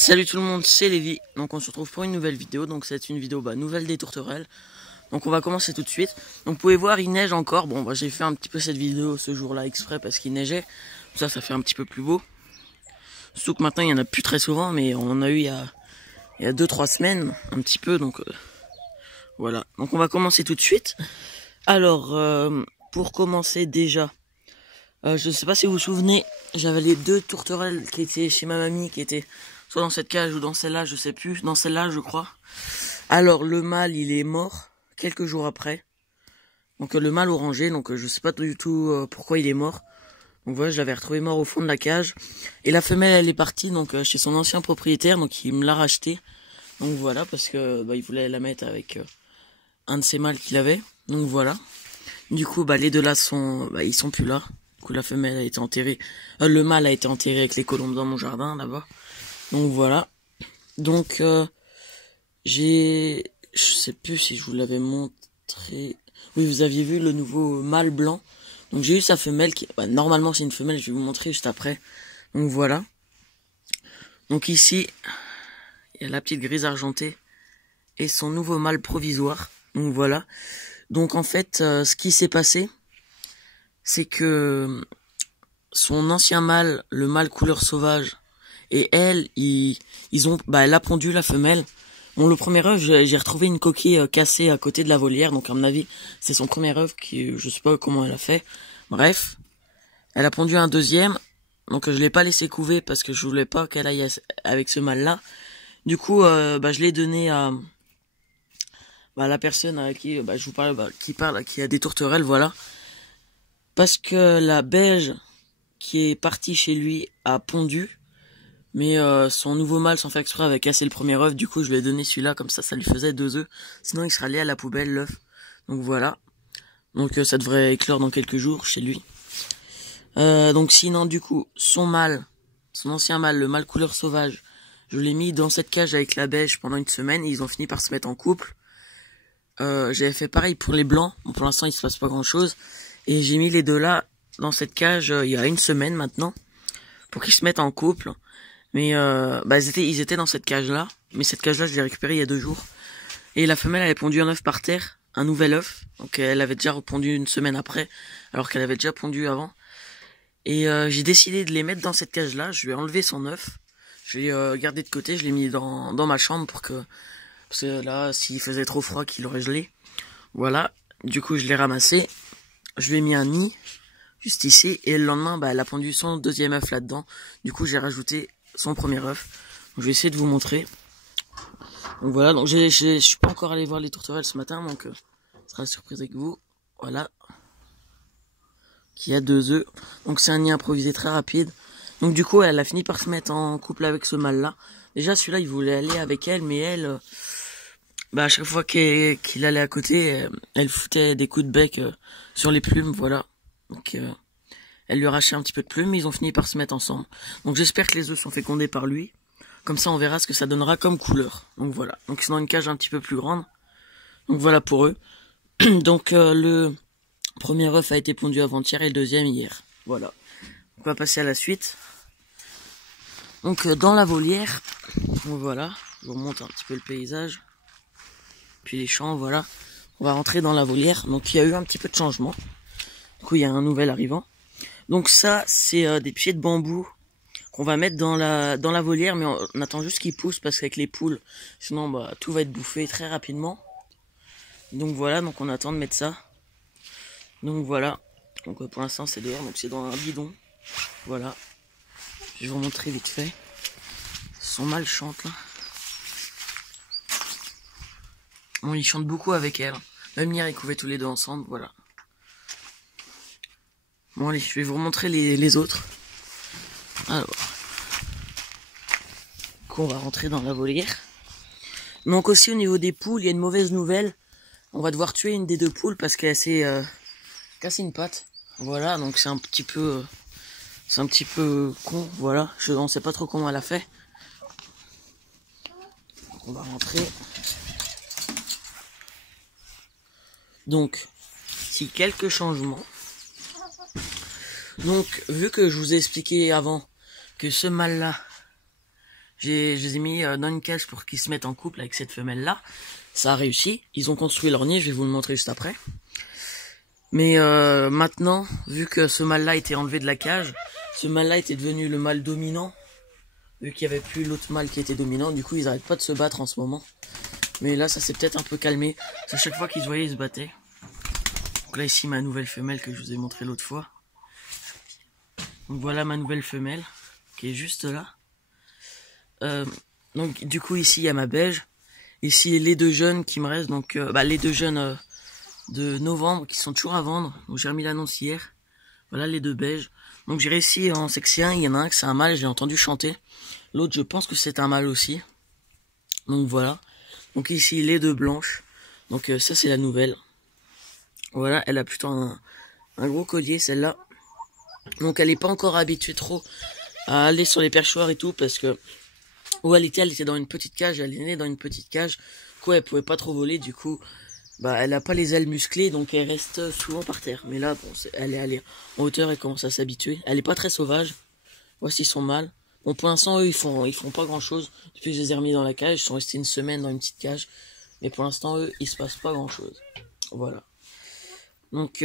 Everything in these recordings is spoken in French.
Salut tout le monde, c'est Lévi. Donc on se retrouve pour une nouvelle vidéo. Donc c'est une vidéo nouvelle des tourterelles. Donc on va commencer tout de suite. Donc vous pouvez voir, il neige encore. Bon, j'ai fait un petit peu cette vidéo ce jour-là exprès parce qu'il neigeait. Ça fait un petit peu plus beau. Surtout que maintenant il y en a plus très souvent, mais on en a eu il y a 2-3 semaines un petit peu. Donc voilà. Donc on va commencer tout de suite. Alors pour commencer déjà, je sais pas si vous vous souvenez, j'avais les deux tourterelles qui étaient chez ma mamie, qui étaient soit dans cette cage ou dans celle-là, je sais plus, dans celle-là je crois. Alors le mâle il est mort quelques jours après. Donc le mâle orangé, donc je sais pas du tout pourquoi il est mort. Donc voilà, je l'avais retrouvé mort au fond de la cage. Et la femelle elle est partie donc chez son ancien propriétaire, donc il me l'a racheté. Donc voilà, parce que il voulait la mettre avec un de ses mâles qu'il avait. Donc voilà. Du coup les deux là sont ils sont plus là. Du coup la femelle a été enterrée, le mâle a été enterré avec les colombes dans mon jardin là-bas. Donc voilà. Donc je sais plus si je vous l'avais montré. Oui, vous aviez vu le nouveau mâle blanc. Donc j'ai eu sa femelle qui normalement c'est une femelle, je vais vous montrer juste après. Donc voilà. Donc ici il y a la petite grise argentée et son nouveau mâle provisoire. Donc voilà. Donc en fait ce qui s'est passé, c'est que son ancien mâle, le mâle couleur sauvage, et elle, elle a pondu la femelle. Bon, le premier œuf, j'ai retrouvé une coquille cassée à côté de la volière, donc à mon avis, c'est son premier œuf qui, je sais pas comment elle a fait. Bref, elle a pondu un deuxième, donc je l'ai pas laissé couver parce que je voulais pas qu'elle aille avec ce mâle-là. Du coup, je l'ai donné à la personne à qui je vous parle, qui a des tourterelles, voilà. Parce que la beige qui est partie chez lui a pondu. Mais son nouveau mâle, sans faire exprès, avait cassé le premier œuf. Du coup, je lui ai donné celui-là, comme ça lui faisait 2 œufs. Sinon, il sera allé à la poubelle, l'œuf. Donc voilà. Donc ça devrait éclore dans quelques jours chez lui. Donc sinon, du coup, son ancien mâle, le mâle couleur sauvage, je l'ai mis dans cette cage avec la beige pendant une semaine. Et ils ont fini par se mettre en couple. J'avais fait pareil pour les blancs. Bon, pour l'instant, il se passe pas grand-chose. Et j'ai mis les deux là dans cette cage il y a une semaine maintenant, pour qu'ils se mettent en couple. Mais ils étaient dans cette cage-là. Mais cette cage-là, je l'ai récupérée il y a 2 jours. Et la femelle avait pondu un œuf par terre, un nouvel œuf. Donc elle avait déjà repondu une semaine après, alors qu'elle avait déjà pondu avant. Et j'ai décidé de les mettre dans cette cage-là. Je lui ai enlevé son œuf. Je l'ai gardé de côté, je l'ai mis dans ma chambre parce que là, s'il faisait trop froid, qu'il aurait gelé. Voilà. Du coup, je l'ai ramassé. Je lui ai mis un nid juste ici. Et le lendemain, elle a pondu son deuxième œuf là-dedans. Du coup, j'ai rajouté son premier œuf. Donc, je vais essayer de vous montrer. Donc voilà, donc je suis pas encore allé voir les tourterelles ce matin, donc ce sera la surprise avec vous. Voilà. Qui a 2 œufs. Donc c'est un nid improvisé très rapide. Donc du coup, elle a fini par se mettre en couple avec ce mâle-là. Déjà, celui-là, il voulait aller avec elle, mais elle, à chaque fois qu'il allait à côté, elle foutait des coups de bec sur les plumes, voilà. Donc elle lui arrachait un petit peu de plumes, mais ils ont fini par se mettre ensemble. Donc j'espère que les œufs sont fécondés par lui. Comme ça, on verra ce que ça donnera comme couleur. Donc voilà. Donc c'est dans une cage un petit peu plus grande. Donc voilà pour eux. Donc le premier œuf a été pondu avant-hier et le deuxième hier. Voilà. On va passer à la suite. Donc dans la volière, donc voilà. Je vous remonte un petit peu le paysage. Puis les champs, voilà. On va rentrer dans la volière. Donc il y a eu un petit peu de changement. Du coup, il y a un nouvel arrivant. Donc ça, c'est des pieds de bambou qu'on va mettre dans la volière, mais on attend juste qu'ils poussent parce qu'avec les poules, sinon tout va être bouffé très rapidement. Donc voilà, donc on attend de mettre ça. Donc voilà. Donc pour l'instant c'est dehors, donc c'est dans un bidon. Voilà. Je vais vous montrer vite fait. Son mâle chante là. Bon, il chante beaucoup avec elle. Même hier ils couvaient tous les deux ensemble, voilà. Bon allez, je vais vous remontrer les autres. Alors, on va rentrer dans la volière. Donc aussi au niveau des poules, il y a une mauvaise nouvelle. On va devoir tuer une des 2 poules parce qu'elle s'est cassé une patte. Voilà, donc c'est un petit peu con. Voilà, on sait pas trop comment elle a fait. Donc, on va rentrer. Donc, si quelques changements. Donc, vu que je vous ai expliqué avant que ce mâle-là, Je les ai mis dans une cage pour qu'ils se mettent en couple avec cette femelle-là. Ça a réussi. Ils ont construit leur nid, je vais vous le montrer juste après. Mais maintenant, vu que ce mâle-là était enlevé de la cage, ce mâle-là était devenu le mâle dominant. Vu qu'il n'y avait plus l'autre mâle qui était dominant, du coup ils n'arrêtent pas de se battre en ce moment. Mais là ça s'est peut-être un peu calmé. À chaque fois qu'ils se voyaient, ils se battaient. Donc là ici ma nouvelle femelle que je vous ai montré l'autre fois. Donc voilà ma nouvelle femelle qui est juste là. Donc du coup ici il y a ma beige. Ici les deux jeunes qui me restent. Donc les deux jeunes de novembre qui sont toujours à vendre. Donc j'ai remis l'annonce hier. Voilà les deux beiges. Donc j'ai réussi en sexy un. Il y en a un que c'est un mâle, j'ai entendu chanter. L'autre je pense que c'est un mâle aussi. Donc voilà. Donc ici les deux blanches. Donc ça c'est la nouvelle. Voilà, elle a plutôt un gros collier celle-là. Donc elle n'est pas encore habituée trop à aller sur les perchoirs et tout parce que où elle était dans une petite cage, elle est née dans une petite cage. Quoi, elle pouvait pas trop voler, du coup, elle a pas les ailes musclées, donc elle reste souvent par terre. Mais là, bon, elle est allée en hauteur, elle commence à s'habituer. Elle est pas très sauvage. Voici son mâle. Bon, pour l'instant, eux, ils font pas grand chose. Depuis que je les ai remis dans la cage, ils sont restés une semaine dans une petite cage. Mais pour l'instant, eux, il se passe pas grand chose. Voilà. Donc,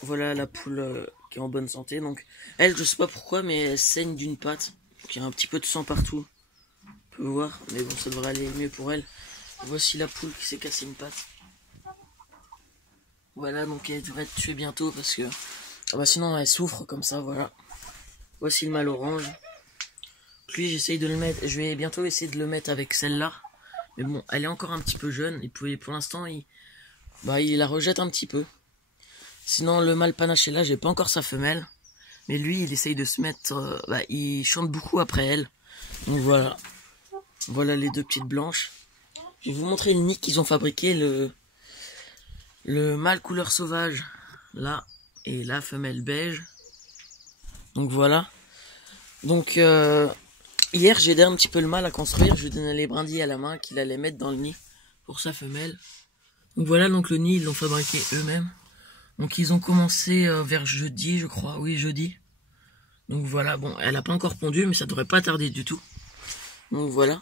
voilà la poule qui est en bonne santé. Donc, elle, je sais pas pourquoi, mais elle saigne d'une patte. Donc, il y a un petit peu de sang partout. On peut voir, mais bon, ça devrait aller mieux pour elle. Voici la poule qui s'est cassée une patte. Voilà, donc elle devrait être tuée bientôt parce que sinon elle souffre comme ça, voilà. Voici le mâle orange. Puis j'essaye de le mettre, je vais bientôt essayer de le mettre avec celle-là. Mais bon, elle est encore un petit peu jeune, et puis pour l'instant, il la rejette un petit peu. Sinon, le mâle panaché là, j'ai pas encore sa femelle. Mais lui, il essaye de se mettre, il chante beaucoup après elle. Donc voilà. Voilà les deux petites blanches. Je vais vous montrer le nid qu'ils ont fabriqué, le mâle couleur sauvage, là, et la femelle beige. Donc voilà. Donc hier, j'ai aidé un petit peu le mâle à construire. Je lui donnais les brindilles à la main qu'il allait mettre dans le nid pour sa femelle. Donc voilà, donc le nid, ils l'ont fabriqué eux-mêmes. Donc ils ont commencé vers jeudi, je crois. Oui, jeudi. Donc voilà, bon, elle a pas encore pondu, mais ça devrait pas tarder du tout. Donc voilà.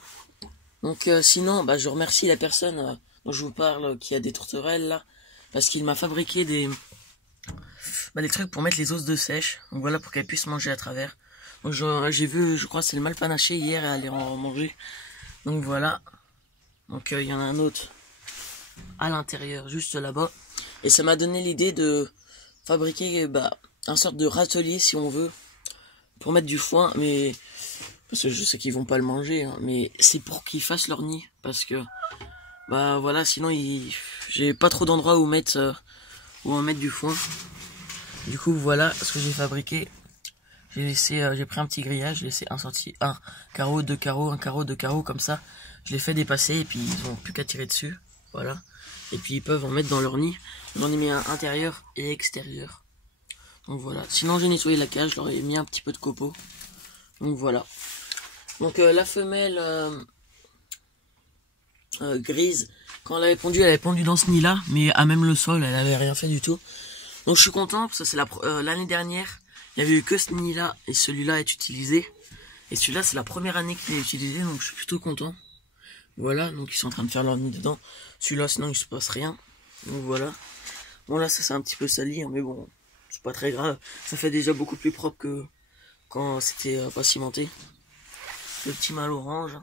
Donc sinon, je remercie la personne dont je vous parle qui a des tourterelles là, parce qu'il m'a fabriqué des trucs pour mettre les os de sèche. Donc voilà, pour qu'elle puisse manger à travers. Donc j'ai vu, je crois c'est le mâle panaché hier, elle allait en manger. Donc voilà. Donc il y en a un autre à l'intérieur, juste là-bas. Et ça m'a donné l'idée de fabriquer un sorte de râtelier si on veut, pour mettre du foin, mais parce que je sais qu'ils vont pas le manger, hein, mais c'est pour qu'ils fassent leur nid, parce que voilà, sinon j'ai pas trop d'endroits où mettre du foin. Du coup voilà ce que j'ai fabriqué. J'ai pris un petit grillage, j'ai laissé un carreau, deux carreaux, un carreau, deux carreaux, comme ça. Je les fais dépasser et puis ils ont plus qu'à tirer dessus, voilà. Et puis ils peuvent en mettre dans leur nid. J'en ai mis un intérieur et extérieur. Donc voilà. Sinon j'ai nettoyé la cage, je leur ai mis un petit peu de copeaux. Donc voilà. Donc la femelle grise, quand elle avait pondu dans ce nid là, mais à même le sol, elle avait rien fait du tout. Donc je suis content parce que c'est l'année dernière, il y avait eu que ce nid là et celui-là est utilisé. Et celui-là c'est la première année qu'il est utilisé, donc je suis plutôt content. Voilà, donc ils sont en train de faire leur nid dedans. Celui-là sinon il se passe rien. Donc voilà. Bon là ça c'est un petit peu sali, hein, mais bon, c'est pas très grave. Ça fait déjà beaucoup plus propre que quand c'était pas cimenté. Le petit mâle orange.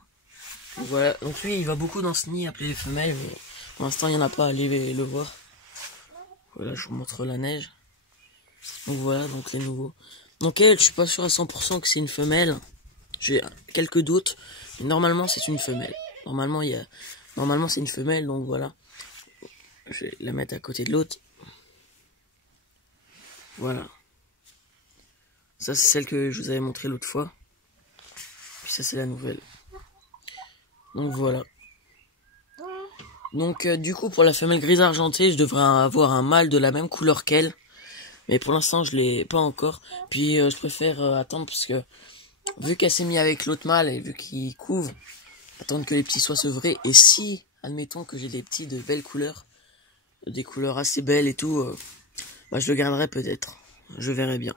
Donc voilà, donc lui il va beaucoup dans ce nid appeler les femelles, mais pour l'instant il n'y en a pas, allez le voir. Voilà, je vous montre la neige. Donc voilà, donc les nouveaux. Donc elle, je suis pas sûr à 100% que c'est une femelle. J'ai quelques doutes, mais normalement c'est une femelle. Normalement c'est une femelle, donc voilà. Je vais la mettre à côté de l'autre. Voilà. Ça c'est celle que je vous avais montré l'autre fois. Puis ça c'est la nouvelle. Donc voilà. Donc du coup pour la femelle grise argentée, je devrais avoir un mâle de la même couleur qu'elle. Mais pour l'instant je l'ai pas encore. Puis je préfère attendre parce que vu qu'elle s'est mise avec l'autre mâle et vu qu'il couvre, attendre que les petits soient sevrés. Et si, admettons que j'ai des petits de belles couleurs, des couleurs assez belles et tout, je le garderai peut-être. Je verrai bien.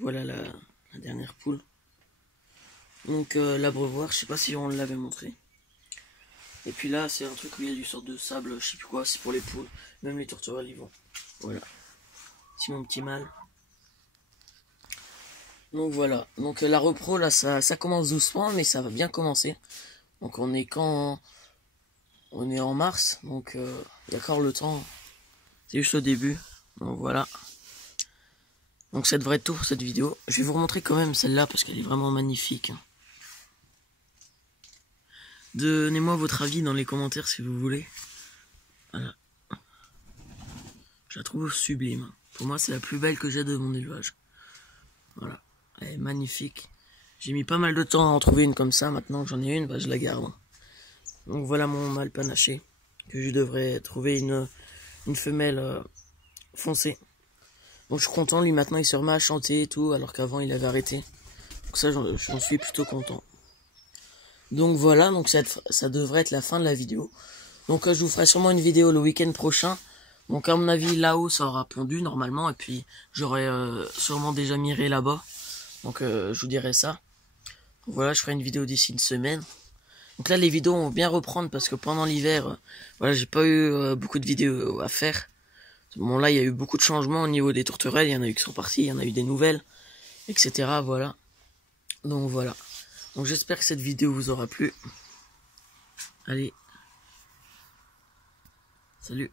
Voilà la dernière poule. Donc l'abreuvoir, je sais pas si on l'avait montré. Et puis là, c'est un truc où il y a du sorte de sable, je sais plus quoi, c'est pour les poules. Même les tourterelles, ils vont. Voilà. C'est mon petit mâle. Donc voilà. Donc la repro, là, ça commence doucement, mais ça va bien commencer. Donc on est en mars, donc il y a encore le temps. C'est juste au début. Donc voilà. Donc ça devrait être tout pour cette vidéo. Je vais vous remontrer quand même celle-là parce qu'elle est vraiment magnifique. Donnez-moi votre avis dans les commentaires si vous voulez. Voilà. Je la trouve sublime. Pour moi, c'est la plus belle que j'ai de mon élevage. Voilà. Elle est magnifique. J'ai mis pas mal de temps à en trouver une comme ça. Maintenant que j'en ai une, bah, je la garde. Donc voilà mon mâle panaché. Que je devrais trouver une femelle foncée. Donc je suis content. Lui maintenant il se remet à chanter et tout. Alors qu'avant il avait arrêté. Donc ça j'en suis plutôt content. Donc voilà, donc ça devrait être la fin de la vidéo. Donc je vous ferai sûrement une vidéo le week-end prochain. Donc à mon avis là-haut ça aura pondu normalement. Et puis j'aurai sûrement déjà miré là-bas. Donc je vous dirai ça. Donc, voilà, je ferai une vidéo d'ici une semaine. Donc là les vidéos vont bien reprendre parce que pendant l'hiver, voilà, j'ai pas eu beaucoup de vidéos à faire. Bon là il y a eu beaucoup de changements au niveau des tourterelles. Il y en a eu qui sont partis, il y en a eu des nouvelles, etc. Voilà. Donc voilà. Donc j'espère que cette vidéo vous aura plu. Allez. Salut.